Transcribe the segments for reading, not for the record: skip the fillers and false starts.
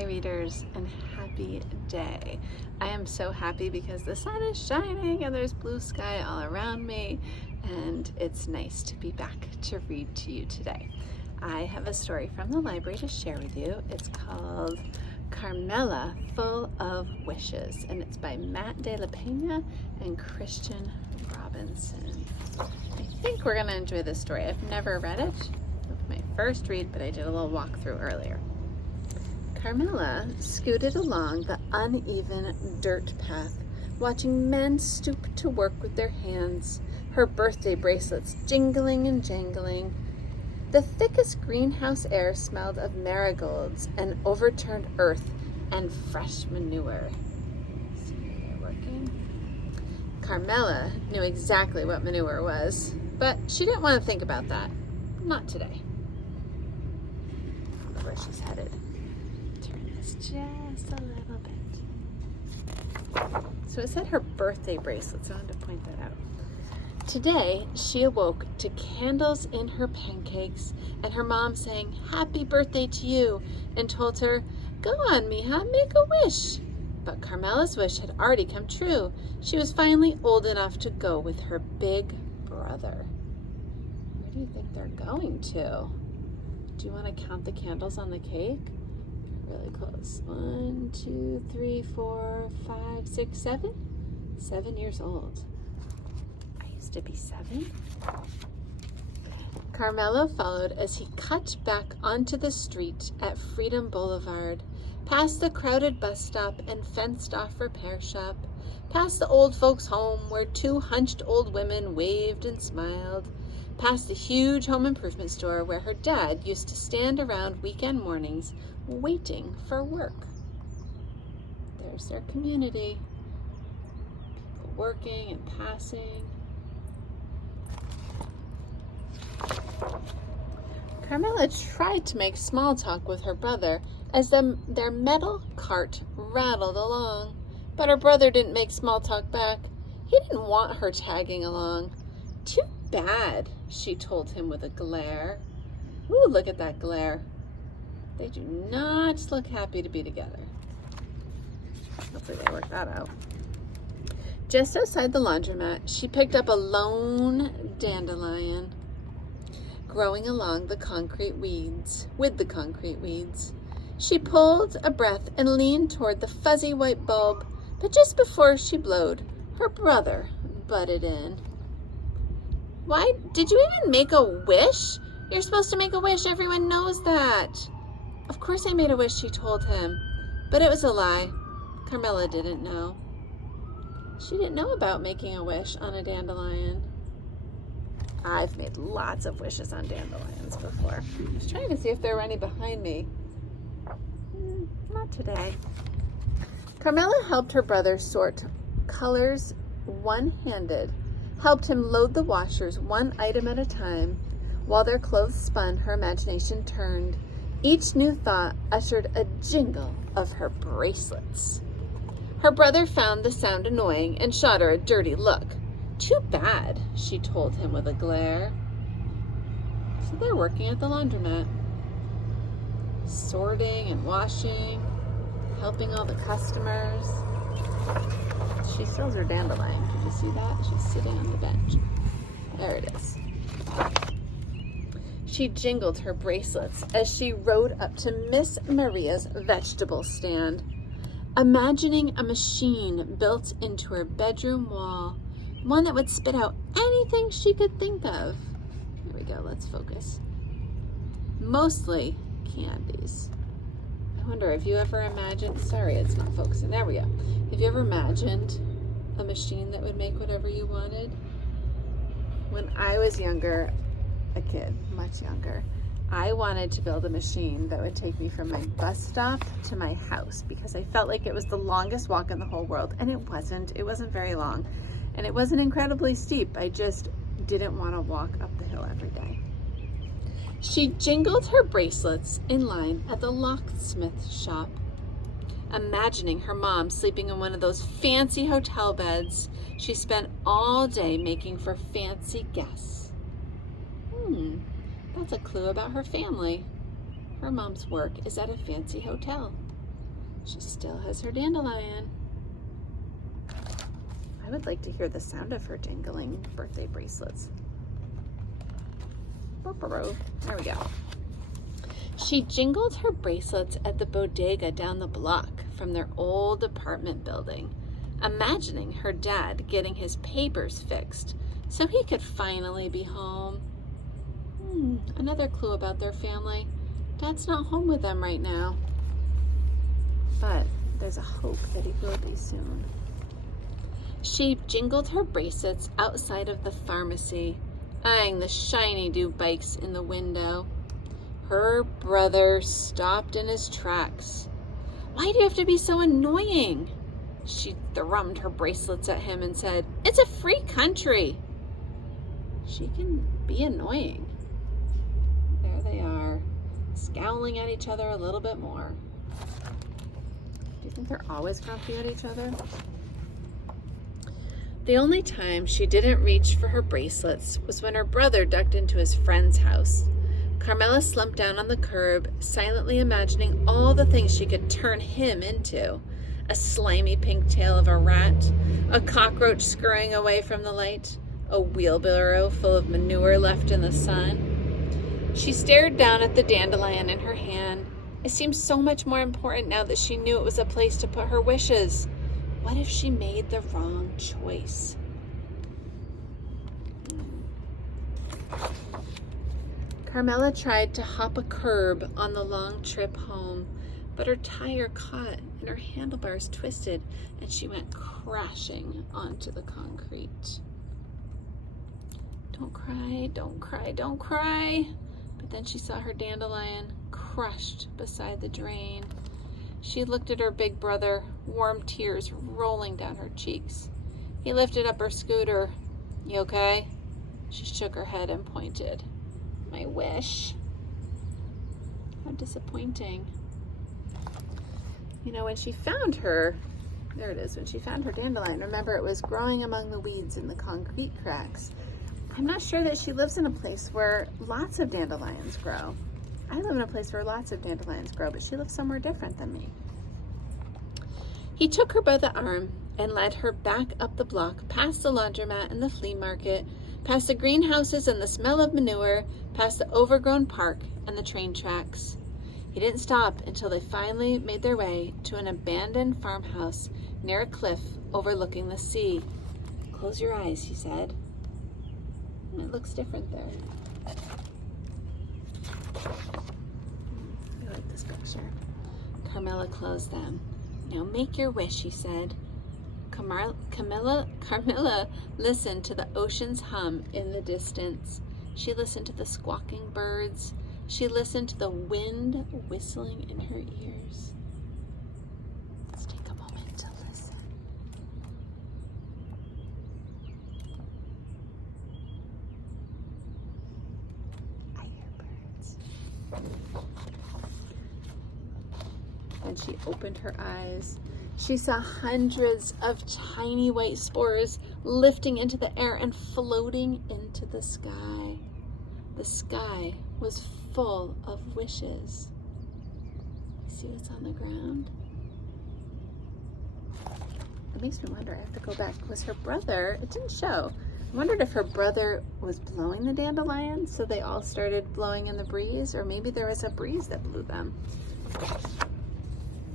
Hi readers, and happy day. I am so happy because the sun is shining and there's blue sky all around me, and it's nice to be back to read to you today. I have a story from the library to share with you. It's called Carmela, Full of Wishes, and it's by Matt de la Pena and Christian Robinson. I think we're gonna enjoy this story. I've never read it. It's my first read, but I did a little walkthrough earlier. Carmela scooted along the uneven dirt path, watching men stoop to work with their hands, her birthday bracelets jingling and jangling. The thickest greenhouse air smelled of marigolds and overturned earth and fresh manure. See how they're working? Carmela knew exactly what manure was, but she didn't want to think about that. Not today. Look where she's headed. Turn this just a little bit. So it said her birthday bracelet, so I wanted to point that out. Today, she awoke to candles in her pancakes and her mom saying, "Happy birthday to you," and told her, "Go on, mija, make a wish." But Carmela's wish had already come true. She was finally old enough to go with her big brother. Where do you think they're going to? Do you want to count the candles on the cake? Really close. 1, 2, 3, 4, 5, 6, 7. 7 years old. To be 7. Carmela followed as he cut back onto the street at Freedom Boulevard, past the crowded bus stop and fenced-off repair shop, past the old folks' home where 2 hunched old women waved and smiled, past the huge home improvement store where her dad used to stand around weekend mornings waiting for work. There's their community, people working and passing. Carmela tried to make small talk with her brother as their metal cart rattled along, but her brother didn't make small talk back. He didn't want her tagging along. "Too bad," she told him with a glare. Ooh, look at that glare. They do not look happy to be together. Hopefully they work that out. Just outside the laundromat, she picked up a lone dandelion growing along the concrete weeds, with the concrete weeds. She pulled a breath and leaned toward the fuzzy white bulb, but just before she blowed, her brother butted in. "Why, did you even make a wish? You're supposed to make a wish, everyone knows that." "Of course I made a wish," she told him, but it was a lie. Carmela didn't know. She didn't know about making a wish on a dandelion. I've made lots of wishes on dandelions before. I was trying to see if there were any behind me. Not today. Carmela helped her brother sort colors one-handed, helped him load the washers one item at a time. While their clothes spun, her imagination turned. Each new thought ushered a jingle of her bracelets. Her brother found the sound annoying and shot her a dirty look. "Too bad," she told him with a glare. So they're working at the laundromat, sorting and washing, helping all the customers. She sells her dandelion. Did you see that? She's sitting on the bench. There it is. She jingled her bracelets as she rode up to Miss Maria's vegetable stand, imagining a machine built into her bedroom wall, one that would spit out anything she could think of. Here we go, let's focus. Mostly candies. I wonder, have you ever imagined, sorry, it's not focusing, there we go. Have you ever imagined a machine that would make whatever you wanted? When I was younger, a kid, much younger, I wanted to build a machine that would take me from my bus stop to my house because I felt like it was the longest walk in the whole world, and it wasn't very long. And it wasn't incredibly steep. I just didn't want to walk up the hill every day. She jingled her bracelets in line at the locksmith shop, imagining her mom sleeping in one of those fancy hotel beds she spent all day making for fancy guests. That's a clue about her family. Her mom's work is at a fancy hotel. She still has her dandelion. I would like to hear the sound of her jingling birthday bracelets. There we go. She jingled her bracelets at the bodega down the block from their old apartment building, imagining her dad getting his papers fixed so he could finally be home. Another clue about their family. Dad's not home with them right now. But there's a hope that he will be soon. She jingled her bracelets outside of the pharmacy, eyeing the shiny new bikes in the window. Her brother stopped in his tracks. "Why do you have to be so annoying?" She thrummed her bracelets at him and said, "It's a free country." She can be annoying. There they are, scowling at each other a little bit more. Do you think they're always grumpy at each other? The only time she didn't reach for her bracelets was when her brother ducked into his friend's house. Carmela slumped down on the curb, silently imagining all the things she could turn him into. A slimy pink tail of a rat, a cockroach scurrying away from the light, a wheelbarrow full of manure left in the sun. She stared down at the dandelion in her hand. It seemed so much more important now that she knew it was a place to put her wishes. What if she made the wrong choice? Carmela tried to hop a curb on the long trip home, but her tire caught and her handlebars twisted, and she went crashing onto the concrete. Don't cry, don't cry, don't cry. But then she saw her dandelion crushed beside the drain. She looked at her big brother, warm tears rolling down her cheeks. He lifted up her scooter. "You okay?" She shook her head and pointed. "My wish." How disappointing. You know, when she found her, there it is, when she found her dandelion, remember it was growing among the weeds in the concrete cracks. I'm not sure that she lives in a place where lots of dandelions grow. I live in a place where lots of dandelions grow, but she lives somewhere different than me. He took her by the arm and led her back up the block, past the laundromat and the flea market, past the greenhouses and the smell of manure, past the overgrown park and the train tracks. He didn't stop until they finally made their way to an abandoned farmhouse near a cliff overlooking the sea. "Close your eyes," he said. It looks different there. I like this picture. Carmela closed them. "Now make your wish," he said. Carmela listened to the ocean's hum in the distance. She listened to the squawking birds. She listened to the wind whistling in her ears. Let's take a moment to listen. I hear birds. Then she opened her eyes. She saw hundreds of tiny white spores lifting into the air and floating into the sky. The sky was full of wishes. See what's on the ground? It makes me wonder, I have to go back. Was her brother, it didn't show. I wondered if her brother was blowing the dandelion, so they all started blowing in the breeze, or maybe there was a breeze that blew them.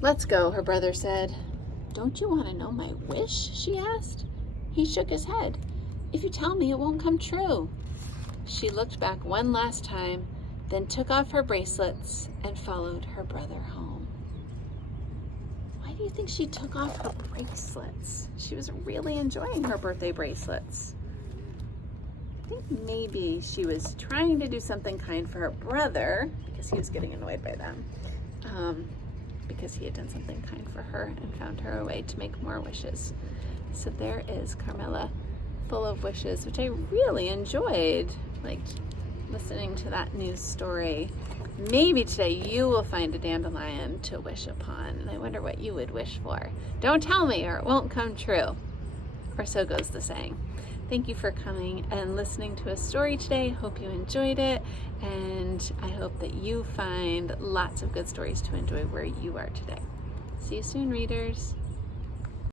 "Let's go," her brother said. "Don't you want to know my wish?" she asked. He shook his head. "If you tell me, it won't come true." She looked back one last time, then took off her bracelets and followed her brother home. Why do you think she took off her bracelets? She was really enjoying her birthday bracelets. I think maybe she was trying to do something kind for her brother because he was getting annoyed by them. Because he had done something kind for her and found her a way to make more wishes. So there is Carmela, full of wishes, which I really enjoyed, like listening to that news story. Maybe today you will find a dandelion to wish upon, and I wonder what you would wish for. Don't tell me or it won't come true. Or so goes the saying. Thank you for coming and listening to a story today. Hope you enjoyed it, and I hope that you find lots of good stories to enjoy where you are today. See you soon, readers.